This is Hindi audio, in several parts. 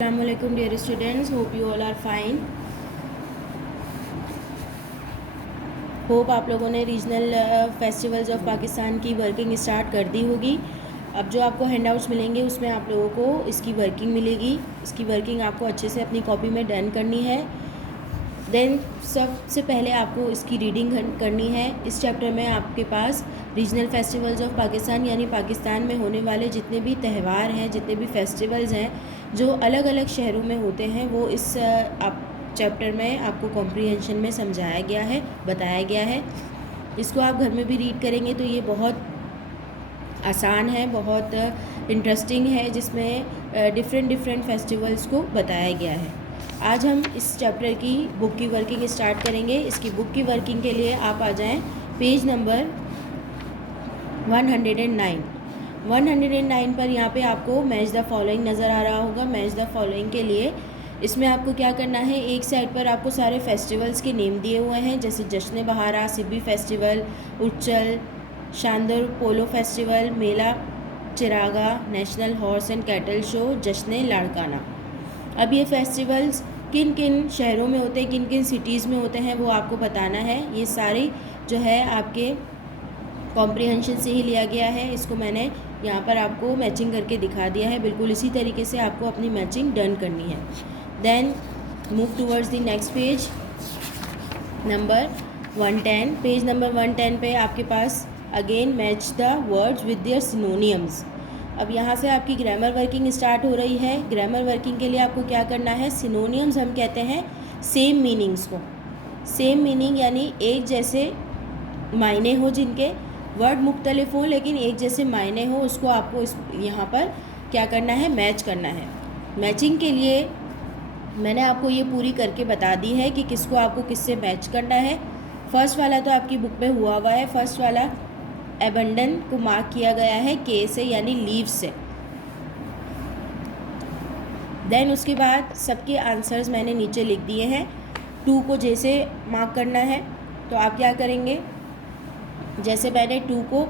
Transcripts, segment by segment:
Assalamualaikum dear students, hope you all are fine. Hope आप लोगों ने रीजनल फेस्टिवल्स ऑफ पाकिस्तान की वर्किंग स्टार्ट कर दी होगी. अब जो आपको हैंडआउट्स मिलेंगे उसमें आप लोगों को इसकी वर्किंग मिलेगी. इसकी वर्किंग आपको अच्छे से अपनी कॉपी में डन करनी है. देन सबसे पहले आपको इसकी रीडिंग करनी है. इस चैप्टर में आपके पास रीजनल फेस्टिवल्स ऑफ पाकिस्तान यानी पाकिस्तान में होने वाले जितने भी त्यौहार हैं, जितने भी फेस्टिवल्स हैं जो अलग अलग शहरों में होते हैं, वो इस आप चैप्टर में आपको कॉम्प्रीहेंशन में समझाया गया है, बताया गया है. इसको आप घर में भी रीड करेंगे तो ये बहुत आसान है, बहुत इंटरेस्टिंग है, जिसमें डिफरेंट फेस्टिवल्स को बताया गया है. आज हम इस चैप्टर की बुक की वर्किंग स्टार्ट करेंगे. इसकी बुक की वर्किंग के लिए आप आ जाएं पेज नंबर 109. 109 पर यहाँ पे आपको मैच द फॉलोइंग नज़र आ रहा होगा. मैच द फॉलोइंग के लिए इसमें आपको क्या करना है, एक साइड पर आपको सारे फेस्टिवल्स के नेम दिए हुए हैं, जैसे जश्न बहारा, Sibi festival, Uchal, Shandur polo festival, मेला Chiraghan, national horse and cattle show, जश्न लाड़काना. अब ये फेस्टिवल्स किन किन शहरों में होते हैं, किन किन सिटीज़ में होते हैं, वो आपको बताना है. ये सारी जो है आपके कॉम्प्रीहेंशन से ही लिया गया है. इसको मैंने यहाँ पर आपको मैचिंग करके दिखा दिया है. बिल्कुल इसी तरीके से आपको अपनी मैचिंग डन करनी है. Then move towards the next page number 110. Page number 110 पे आपके पास again match the words with their synonyms. अब यहाँ से आपकी ग्रामर वर्किंग स्टार्ट हो रही है. ग्रामर वर्किंग के लिए आपको क्या करना है, सिनोनियम्स हम कहते हैं सेम मीनिंग्स को. सेम मीनिंग यानी एक जैसे मायने हो, जिनके वर्ड मुख्तलिफ हो लेकिन एक जैसे मायने हो, उसको आपको इस यहाँ पर क्या करना है, मैच करना है. मैचिंग के लिए मैंने आपको ये पूरी करके बता दी है कि किसको आपको किससे मैच करना है. फर्स्ट वाला तो आपकी बुक में हुआ है. फर्स्ट वाला एबंडन को मार्क किया गया है के से यानी लीव्स से. देन उसके बाद सबके आंसर्स मैंने नीचे लिख दिए हैं. 2 को जैसे मार्क करना है तो आप क्या करेंगे, जैसे मैंने 2 को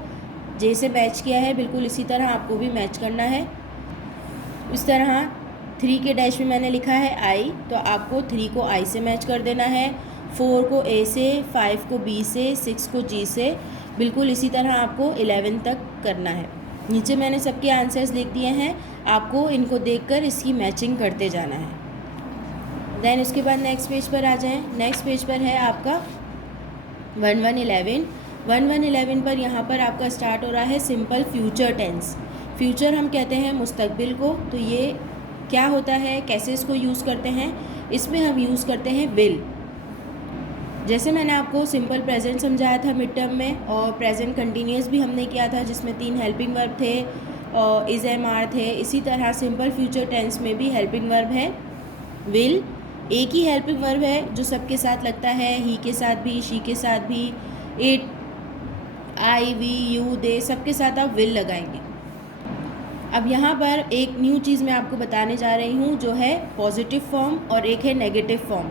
जे से मैच किया है बिल्कुल इसी तरह आपको भी मैच करना है. इस तरह 3 के डैश में मैंने लिखा है आई, तो आपको 3 को आई से मैच कर देना है, 4 को ए से, 5 को बी से, 6 को जी से, बिल्कुल इसी तरह आपको 11 तक करना है. नीचे मैंने सबके आंसर्स लिख दिए हैं, आपको इनको देखकर इसकी मैचिंग करते जाना है. देन उसके बाद नेक्स्ट पेज पर आ जाएं. नेक्स्ट पेज पर है आपका 1111. 1111 पर यहाँ पर आपका स्टार्ट हो रहा है सिंपल फ्यूचर टेंस. फ्यूचर हम कहते हैं मुस्तकबिल को. तो ये क्या होता है, कैसे इसको यूज़ करते हैं, इसमें हम यूज़ करते हैं विल. जैसे मैंने आपको सिंपल प्रेजेंट समझाया था मिड टर्म में, और प्रेजेंट कंटिन्यूस भी हमने किया था जिसमें 3 हेल्पिंग वर्ब थे और इज़ एम आर थे. इसी तरह सिंपल फ्यूचर टेंस में भी हेल्पिंग वर्ब है विल. एक ही हेल्पिंग वर्ब है जो सबके साथ लगता है, ही के साथ भी, शी के साथ भी, इट, आई, वी, यू, दे, सबके साथ आप विल लगाएंगे. अब यहाँ पर एक न्यू चीज़ मैं आपको बताने जा रही हूँ जो है पॉजिटिव फॉर्म और एक है नेगेटिव फॉर्म.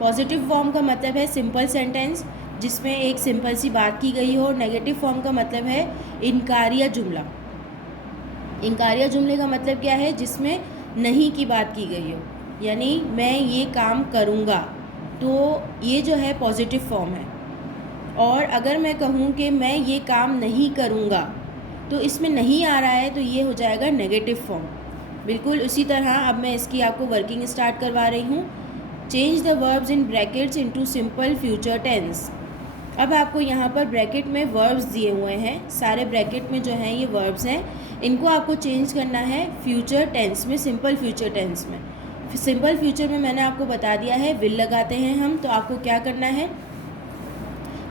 पॉजिटिव फॉर्म का मतलब है सिंपल सेंटेंस जिसमें एक सिंपल सी बात की गई हो. नेगेटिव फॉर्म का मतलब है इनकारिया जुमला. इनकारिया जुमले का मतलब क्या है, जिसमें नहीं की बात की गई हो, यानी मैं ये काम करूँगा, तो ये जो है पॉजिटिव फॉर्म है. और अगर मैं कहूँ कि मैं ये काम नहीं करूँगा, तो इसमें नहीं आ रहा है, तो ये हो जाएगा नेगेटिव फॉर्म. बिल्कुल उसी तरह अब मैं इसकी आपको वर्किंग स्टार्ट करवा रही हूँ. Change the verbs in brackets into simple future tense. अब आपको यहाँ पर ब्रैकेट में वर्ब्स दिए हुए हैं, सारे ब्रैकेट में जो हैं ये वर्ब्स हैं, इनको आपको चेंज करना है फ्यूचर टेंस में, सिंपल फ्यूचर टेंस में. सिंपल फ्यूचर में मैंने आपको बता दिया है विल लगाते हैं हम, तो आपको क्या करना है,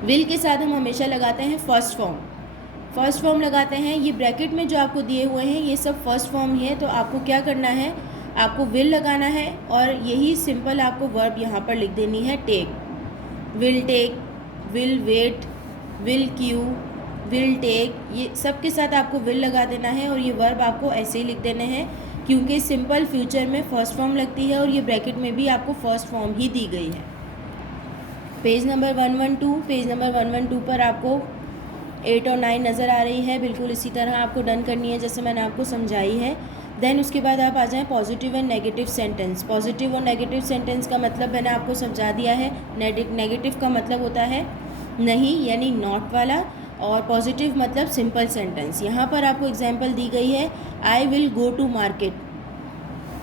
विल के साथ हम हमेशा लगाते हैं फर्स्ट फॉर्म. फर्स्ट फॉर्म लगाते हैं. ये ब्रैकेट में जो आपको दिए हुए हैं ये सब फर्स्ट फॉर्म ही है, तो आपको क्या करना है, आपको विल लगाना है और यही सिंपल आपको वर्ब यहाँ पर लिख देनी है take. Will take, will wait, will queue, will take, ये सब के साथ आपको विल लगा देना है. और ये वर्ब आपको ऐसे ही लिख देने हैं क्योंकि सिंपल फ्यूचर में फर्स्ट फॉर्म लगती है और ये ब्रैकेट में भी आपको फर्स्ट फॉर्म ही दी गई है. Page number 112. पेज नंबर 112 पर आपको 8 और 9 नज़र आ रही है. बिल्कुल इसी तरह आपको डन करनी है जैसे मैंने आपको समझाई है. देन उसके बाद आप आ जाएं positive and negative sentence. Positive और नेगेटिव सेंटेंस का मतलब मैंने आपको समझा दिया है। नेगेटिव का मतलब होता है नहीं यानी नॉट वाला, और पॉजिटिव मतलब सिंपल सेंटेंस। यहाँ पर आपको एग्जांपल दी गई है I will go to market,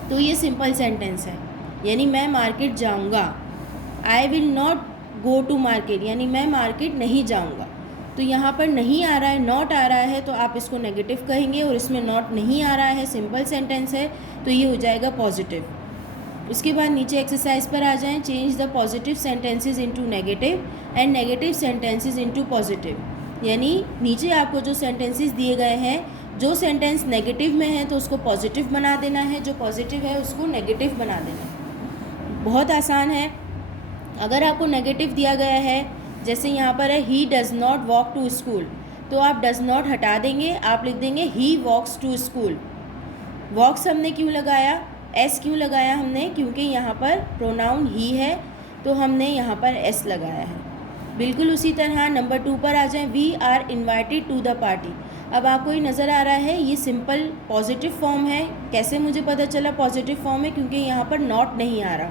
तो ये सिंपल सेंटेंस है यानी मैं मार्केट जाऊँगा। I will not go to market यानी मैं मार्केट नहीं जाऊँगा। तो यहाँ पर नहीं आ रहा है, नॉट आ रहा है, तो आप इसको नेगेटिव कहेंगे, और इसमें नॉट नहीं आ रहा है, सिंपल सेंटेंस है, तो ये हो जाएगा पॉजिटिव। उसके बाद नीचे एक्सरसाइज पर आ जाएं। Change the positive sentences into negative and negative sentences into positive. यानी नीचे आपको जो सेंटेंसेस दिए गए हैं, जो सेंटेंस नेगेटिव में है तो उसको पॉजिटिव बना देना है, जो पॉजिटिव है उसको नेगेटिव बना देना है। बहुत आसान है। अगर आपको नेगेटिव दिया गया है, जैसे यहाँ पर है he does not walk to school, तो आप डज़ नॉट हटा देंगे, आप लिख देंगे ही वॉक्स टू स्कूल। वॉक्स हमने क्यों लगाया, एस क्यों लगाया हमने, क्योंकि यहाँ पर प्रोनाउन ही है तो हमने यहाँ पर एस लगाया है। बिल्कुल उसी तरह नंबर 2 पर आ जाएं। We are invited to the party. अब आपको ये नज़र आ रहा है ये सिंपल पॉजिटिव फॉर्म है। कैसे मुझे पता चला पॉजिटिव फॉर्म है, क्योंकि यहाँ पर नॉट नहीं आ रहा।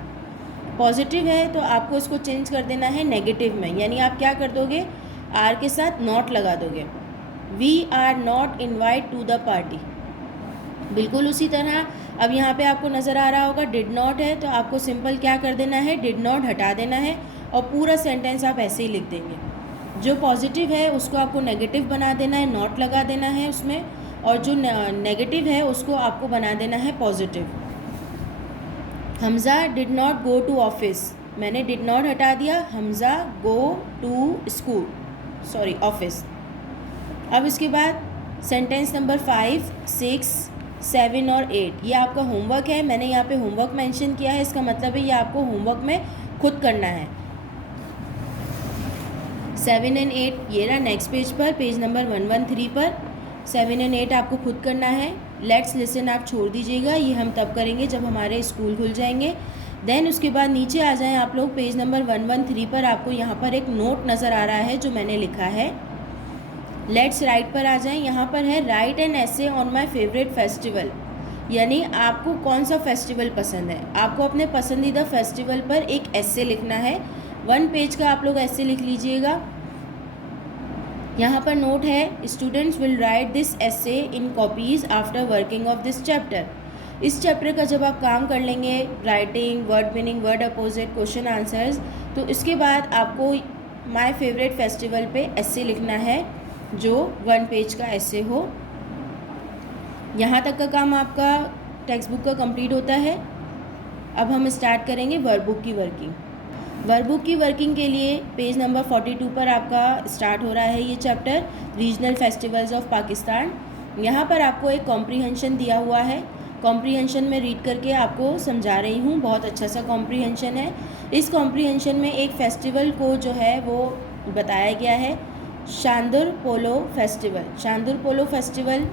पॉजिटिव है तो आपको इसको चेंज कर देना है नेगेटिव में, यानी आप क्या कर दोगे, आर के साथ नॉट लगा दोगे। We are not invite to the party. बिल्कुल उसी तरह अब यहाँ पे आपको नज़र आ रहा होगा डिड नॉट है, तो आपको सिंपल क्या कर देना है, डिड नॉट हटा देना है और पूरा सेंटेंस आप ऐसे ही लिख देंगे। जो पॉजिटिव है उसको आपको नेगेटिव बना देना है, नॉट लगा देना है उसमें, और जो नेगेटिव है उसको आपको बना देना है positive. Hamza did not go to office, मैंने डिड नॉट हटा दिया, Hamza go to school sorry office. अब इसके बाद सेंटेंस नंबर 5, 6, 7 और 8 ये आपका होमवर्क है। मैंने यहाँ पे होमवर्क मेंशन किया है, इसका मतलब है ये आपको होमवर्क में खुद करना है। 7 एंड 8 ये रहा नेक्स्ट पेज पर, पेज नंबर 113 पर। 7 एंड 8 आपको खुद करना है। लेट्स लिसन आप छोड़ दीजिएगा, ये हम तब करेंगे जब हमारे स्कूल खुल जाएंगे। देन उसके बाद नीचे आ जाएं आप लोग, पेज नंबर 113 पर आपको यहाँ पर एक नोट नज़र आ रहा है जो मैंने लिखा है। लेट्स राइट पर आ जाएं, यहाँ पर है right an essay on my favourite festival, यानी आपको कौन सा फेस्टिवल पसंद है, आपको अपने पसंदीदा फेस्टिवल पर एक एसे लिखना है। 1 पेज का आप लोग एसे लिख लीजिएगा। यहाँ पर नोट है students will write this essay in copies after working of this chapter. इस चैप्टर का जब आप काम कर लेंगे, writing, word meaning, word opposite, question answers, तो इसके बाद आपको माय फेवरेट फेस्टिवल पे एसे लिखना है जो 1 पेज का एसे हो। यहाँ तक का काम आपका टेक्स्ट बुक का कंप्लीट होता है। अब हम स्टार्ट करेंगे वर्कबुक की वर्किंग। वर्कबुक की वर्किंग के लिए पेज नंबर 42 पर आपका स्टार्ट हो रहा है ये chapter, regional festivals of Pakistan. यहाँ पर आपको एक कॉम्प्रीहेंशन दिया हुआ है। कॉम्प्रीहेंशन में रीड करके आपको समझा रही हूँ, बहुत अच्छा सा कॉम्प्रीहेंशन है। इस कॉम्प्रीहेंशन में एक फ़ेस्टिवल को जो है वो बताया गया है, शांदुर पोलो फेस्टिवल। शांदुर पोलो फेस्टिवल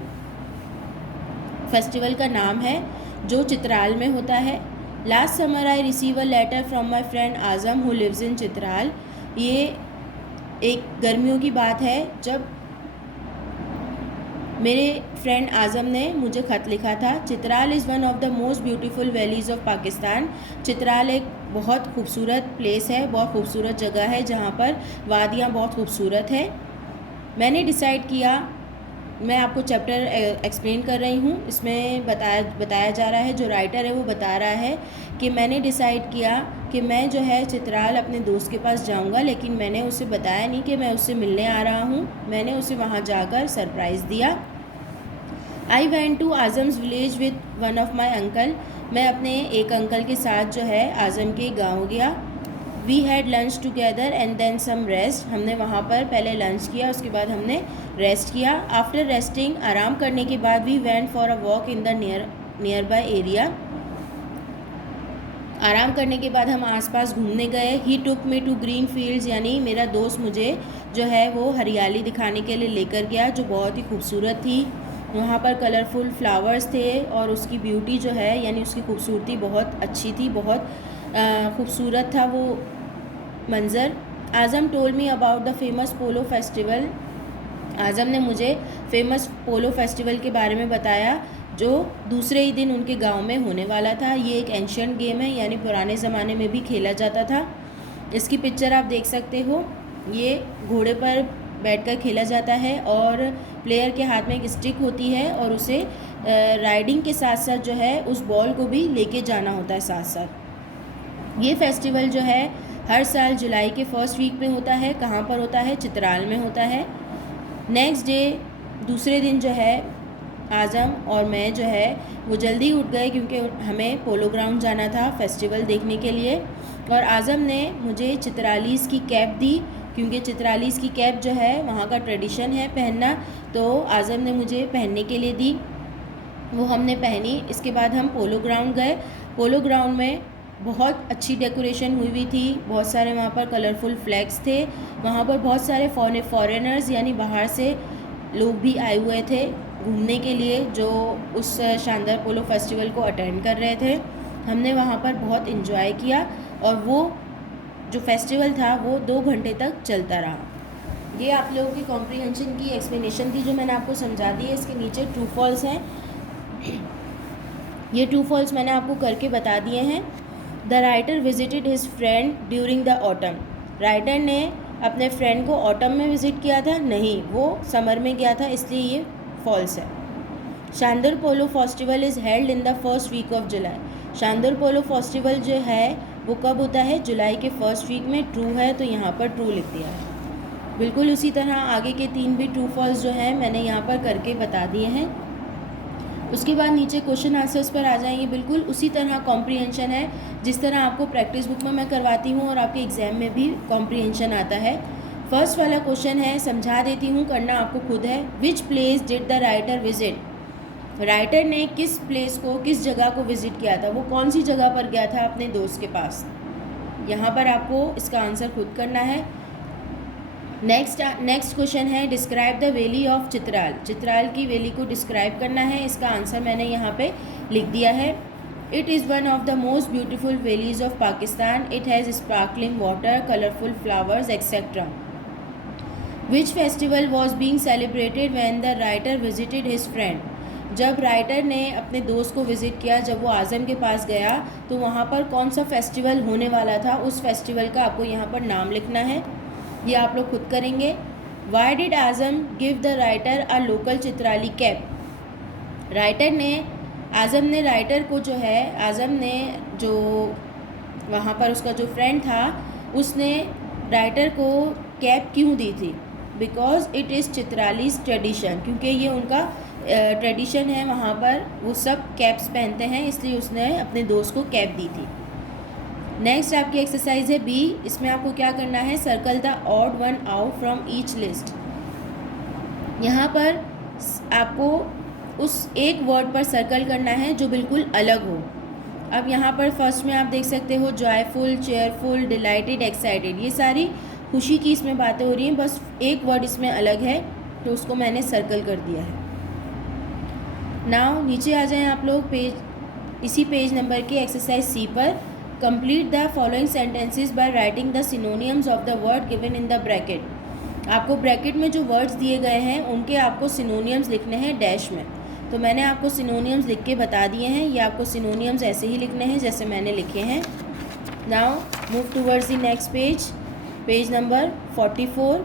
का नाम है जो चित्राल में होता है। Last summer I receive a letter from my friend Azam who lives in Chitral. ये एक गर्मियों की बात है जब मेरे फ्रेंड आज़म ने मुझे ख़त लिखा था। Chitral is one of the most beautiful valleys of Pakistan. Chitral एक बहुत खूबसूरत प्लेस है, बहुत खूबसूरत जगह है जहाँ पर वादियाँ बहुत खूबसूरत है। मैंने डिसाइड किया, मैं आपको चैप्टर एक्सप्लेन कर रही हूँ, इसमें बताया जा रहा है, जो राइटर है वो बता रहा है कि मैंने डिसाइड किया कि मैं जो है चित्राल अपने दोस्त के पास जाऊँगा, लेकिन मैंने उसे बताया नहीं कि मैं उससे मिलने आ रहा हूँ। मैंने उसे वहाँ जाकर सरप्राइज़ दिया। I went to Azam's village with one of my uncle. मैं अपने एक अंकल के साथ जो है आज़म के गाँव गया। We had lunch together and then some rest. हमने वहाँ पर पहले लंच किया, उसके बाद हमने रेस्ट किया। आफ्टर रेस्टिंग, आराम करने के बाद, we went for a walk in the nearby area. आराम करने के बाद हम आसपास घूमने गए। He took me to green fields, यानी मेरा दोस्त मुझे जो है वो हरियाली दिखाने के लिए लेकर गया जो बहुत ही खूबसूरत थी। वहाँ पर कलरफुल फ्लावर्स थे और उसकी ब्यूटी जो है यानी उसकी खूबसूरती बहुत अच्छी थी, बहुत खूबसूरत था वो मंज़र। Azam told me about the famous polo festival. Azam ने मुझे फेमस पोलो फेस्टिवल के बारे में बताया। जो दूसरे ही दिन उनके गांव में होने वाला था। ये एक एंशियंट गेम है, यानी पुराने ज़माने में भी खेला जाता था। इसकी पिक्चर आप देख सकते हो। ये घोड़े पर बैठकर खेला जाता है और प्लेयर के हाथ में एक स्टिक होती है और उसे राइडिंग के साथ साथ जो है उस बॉल को भी लेके जाना होता है साथ साथ। ये फेस्टिवल जो है हर साल जुलाई के फर्स्ट वीक में होता है। कहाँ पर होता है? चित्राल में होता है। नेक्स्ट डे दूसरे दिन जो है आज़म और मैं जो है वो जल्दी उठ गए क्योंकि हमें पोलो ग्राउंड जाना था फेस्टिवल देखने के लिए। और आज़म ने मुझे चित्रालीस की कैप दी क्योंकि चित्रालीस की कैप जो है वहाँ का ट्रेडिशन है पहनना, तो आज़म ने मुझे पहनने के लिए दी। वो हमने पहनी। इसके बाद हम पोलो ग्राउंड गए। पोलो ग्राउंड में बहुत अच्छी डेकोरेशन हुई हुई थी। बहुत सारे वहाँ पर कलरफुल फ्लैग्स थे। वहाँ पर बहुत सारे फॉरेनर्स यानी बाहर से लोग भी आए हुए थे घूमने के लिए, जो उस शानदार पोलो फेस्टिवल को अटेंड कर रहे थे। हमने वहाँ पर बहुत इन्जॉय किया और वो जो फेस्टिवल था वो 2 घंटे तक चलता रहा। ये आप लोगों की कॉम्प्रीहेंशन की एक्सप्लेनेशन थी जो मैंने आपको समझा दी है। इसके नीचे ट्रू फॉल्स हैं। ये ट्रू फॉल्स मैंने आपको करके बता दिए हैं। The writer visited his friend during the autumn. Writer ने अपने फ्रेंड को ऑटम में विज़िट किया था? नहीं, वो समर में गया था, इसलिए ये फॉल्स है। Shandur polo festival is held in the first week of July. Shandur polo festival जो है वो कब होता है? जुलाई के फर्स्ट वीक में। ट्रू है तो यहाँ पर ट्रू लिख दिया है। बिल्कुल उसी तरह आगे के 3 भी ट्रू फॉल्स जो हैं मैंने यहाँ पर करके बता दिए हैं। उसके बाद नीचे क्वेश्चन आंसर्स पर आ जाएंगे। बिल्कुल उसी तरह कॉम्प्रीहेंशन है जिस तरह आपको प्रैक्टिस बुक में मैं करवाती हूँ और आपके एग्ज़ाम में भी कॉम्प्रीहेंशन आता है। फर्स्ट वाला क्वेश्चन है, समझा देती हूँ, करना आपको खुद है। Which place did the writer visit? Writer ने किस प्लेस को, किस जगह को विज़िट किया था? वो कौन सी जगह पर गया था अपने दोस्त के पास? यहाँ पर आपको इसका आंसर खुद करना है। नेक्स्ट क्वेश्चन है, describe the valley of Chitral. Chitral की वैली को डिस्क्राइब करना है। इसका आंसर मैंने यहाँ पे लिख दिया है। It is one of the most beautiful valleys of Pakistan. It has sparkling water, colourful flowers etcetera. Which festival was being celebrated when the writer visited his friend? जब राइटर ने अपने दोस्त को विज़िट किया, जब वो आज़म के पास गया, तो वहाँ पर कौन सा फेस्टिवल होने वाला था? उस फेस्टिवल का आपको यहाँ पर नाम लिखना है। ये आप लोग खुद करेंगे। Why did Azam give the writer a local Chitrali cap? Azam ने राइटर को जो है, आज़म ने जो वहाँ पर उसका जो फ्रेंड था उसने राइटर को कैप क्यों दी थी? बिकॉज इट इज़ चित्रालीज ट्रेडिशन, क्योंकि ये उनका ट्रेडिशन है, वहाँ पर वो सब कैप्स पहनते हैं, इसलिए उसने अपने दोस्त को कैप दी थी। नेक्स्ट आपकी एक्सरसाइज है बी। इसमें आपको क्या करना है? Circle the odd one out from each list. यहाँ पर आपको उस एक वर्ड पर सर्कल करना है जो बिल्कुल अलग हो। अब यहाँ पर फर्स्ट में आप देख सकते हो जॉयफुल, चेयरफुल, डिलाइटेड, एक्साइटेड, ये सारी खुशी की इसमें बातें हो रही हैं, बस एक वर्ड इसमें अलग है तो उसको मैंने सर्कल कर दिया है। नाउ नीचे आ जाएं आप लोग इसी पेज नंबर के एक्सरसाइज सी पर। Complete the following sentences by writing the synonyms of the word given in the bracket. आपको ब्रैकेट में जो वर्ड्स दिए गए हैं उनके आपको सिनोनियम्स लिखने हैं डैश में। तो मैंने आपको सिनोनियम्स लिख के बता दिए हैं। ये आपको सिनोनियम्स ऐसे ही लिखने हैं जैसे मैंने लिखे हैं। Now move towards the next page number 44।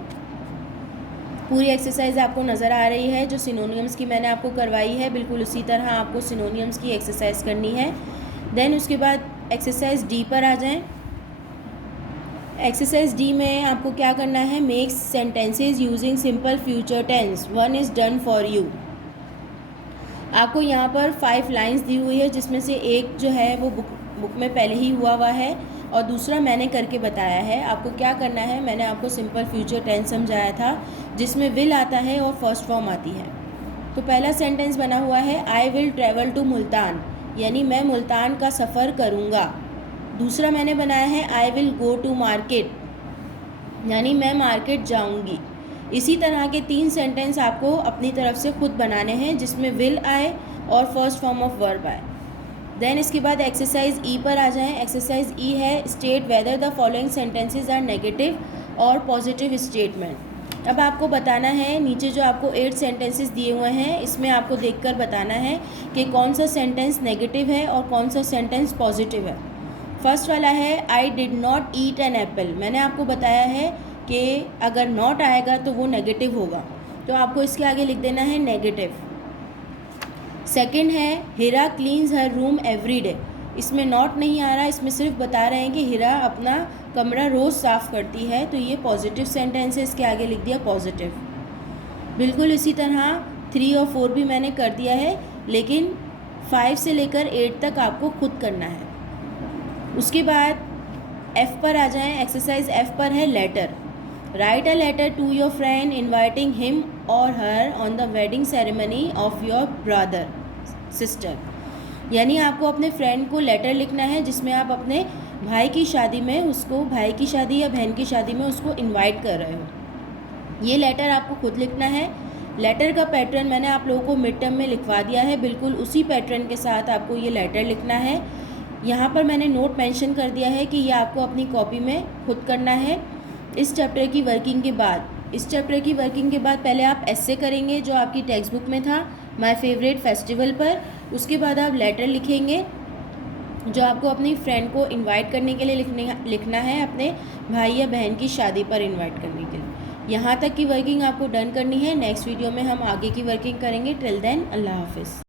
पूरी एक्सरसाइज आपको नज़र आ रही है जो सिनोनियम्स की मैंने आपको करवाई है, बिल्कुल उसी तरह आपको सिनोनियम्स की एक्सरसाइज करनी है। देन उसके बाद एक्सरसाइज डी पर आ जाएं। एक्सरसाइज डी में आपको क्या करना है? Make sentences using simple future tense. 1 is done for you. आपको यहाँ पर 5 लाइंस दी हुई है जिसमें से एक जो है वो बुक में पहले ही हुआ है और दूसरा मैंने करके बताया है। आपको क्या करना है? मैंने आपको सिंपल फ्यूचर टेंस समझाया था जिसमें विल आता है और फर्स्ट फॉर्म आती है। तो पहला सेंटेंस बना हुआ है I will travel to Multan, यानी मैं मुल्तान का सफ़र करूँगा। दूसरा मैंने बनाया है I will go to market, यानी मैं मार्केट जाऊँगी। इसी तरह के 3 सेंटेंस आपको अपनी तरफ से खुद बनाने हैं जिसमें विल आए और फर्स्ट फॉर्म ऑफ वर्ब आए। देन इसके बाद एक्सरसाइज ई पर आ जाएं। एक्सरसाइज ई है state whether the following sentences are negative और पॉजिटिव स्टेटमेंट। अब आपको बताना है, नीचे जो आपको 8 सेंटेंसेस दिए हुए हैं इसमें आपको देखकर बताना है कि कौन सा सेंटेंस नेगेटिव है और कौन सा सेंटेंस पॉजिटिव है। फर्स्ट वाला है I did not eat an apple. मैंने आपको बताया है कि अगर नॉट आएगा तो वो नेगेटिव होगा, तो आपको इसके आगे लिख देना है नेगेटिव। सेकंड है हीरा क्लीन्स हर रूम एवरी डे। इसमें नॉट नहीं आ रहा, इसमें सिर्फ बता रहे हैं कि हीरा अपना कमरा रोज़ साफ़ करती है, तो ये पॉजिटिव सेंटेंस है, इसके आगे लिख दिया पॉजिटिव। बिल्कुल इसी तरह 3 और 4 भी मैंने कर दिया है, लेकिन 5 से लेकर 8 तक आपको खुद करना है। उसके बाद F पर आ जाएं। एक्सरसाइज F पर है letter. Write a letter to your friend inviting him or her on the wedding ceremony of your brother sister. यानी आपको अपने फ्रेंड को लेटर लिखना है जिसमें आप अपने भाई की शादी में उसको, भाई की शादी या बहन की शादी में उसको इनवाइट कर रहे हो। ये लेटर आपको खुद लिखना है। लेटर का पैटर्न मैंने आप लोगों को मिड टर्म में लिखवा दिया है, बिल्कुल उसी पैटर्न के साथ आपको ये लेटर लिखना है। यहाँ पर मैंने नोट मेंशन कर दिया है कि ये आपको अपनी कॉपी में खुद करना है। इस चैप्टर की वर्किंग के बाद पहले आप एस्से करेंगे जो आपकी टेक्स्ट बुक में था, माय फेवरेट फेस्टिवल पर। उसके बाद आप लेटर लिखेंगे जो आपको अपनी फ्रेंड को इनवाइट करने के लिए लिखना है, अपने भाई या बहन की शादी पर इनवाइट करने के लिए। यहाँ तक की वर्किंग आपको डन करनी है। नेक्स्ट वीडियो में हम आगे की वर्किंग करेंगे। टिल देन अल्लाह हाफिज़।